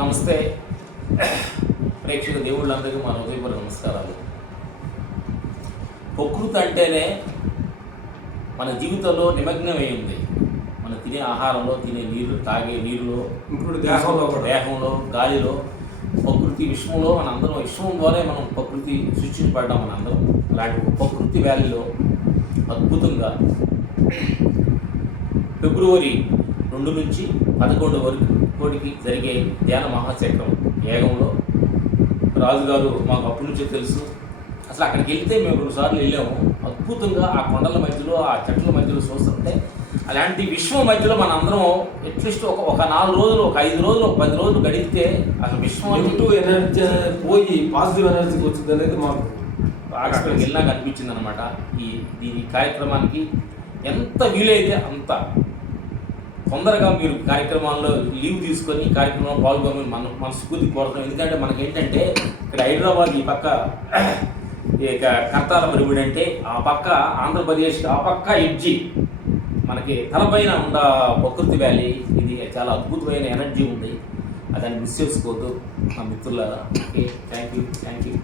నమస్తే ప్రేక్షక దేవుళ్ళందరికీ మన హృదయపూర్వక నమస్కారాలు. ప్రకృతి అంటేనే మన జీవితంలో నిమగ్నమై ఉంది. మనం తినే ఆహారంలో, తినే నీరు, తాగే నీరులో, ఇప్పుడు దేహంలో, గాలిలో, ప్రకృతి విశ్వంలో మన అందరం విశ్వం ద్వారా మనం ప్రకృతి సృష్టించబడ్డాం. మన అందరం అలాంటి ఒక ప్రకృతి వ్యాలీలో అద్భుతంగా ఫిబ్రవరి 2 నుంచి 11 వరకు కోటికి జరిగే ధ్యాన మహాచక్రం యాగంలో రాజుగారు మాకు అప్పటి నుంచే తెలుసు. అసలు అక్కడికి వెళ్తే మేము 2 సార్లు వెళ్ళాము. అద్భుతంగా ఆ కొండల మధ్యలో, ఆ చెట్ల మధ్యలో చూస్తుంటే అలాంటి విశ్వం మధ్యలో మన అందరం అట్లీస్ట్ ఒక 4 రోజులు, ఒక 5 రోజులు, ఒక 10 రోజులు గడిపితే అసలు విశ్వం ఎనర్జీ పోయి పాజిటివ్ ఎనర్జీ వచ్చింది అనేది మాకు అక్కడికి వెళ్ళినాక అనిపించింది అనమాట. దీని కార్యక్రమానికి ఎంత వీలైతే అంత తొందరగా మీరు కార్యక్రమాల్లో లీవ్ తీసుకొని కార్యక్రమంలో పాల్గొని మనస్ఫూర్తి కోరుతున్నాం. ఎందుకంటే మనకేంటంటే ఇక్కడ హైదరాబాద్ ఈ పక్క కర్తాల మరుగుడు అంటే, ఆ పక్క ఆంధ్రప్రదేశ్, ఆ పక్క ఎడ్జి మనకి తలపైన ఉన్న ప్రకృతి వ్యాలీ. ఇది చాలా అద్భుతమైన ఎనర్జీ ఉంది. దాన్ని మిస్ చేసుకోవద్దు మా మిత్రుల. Okay, thank you.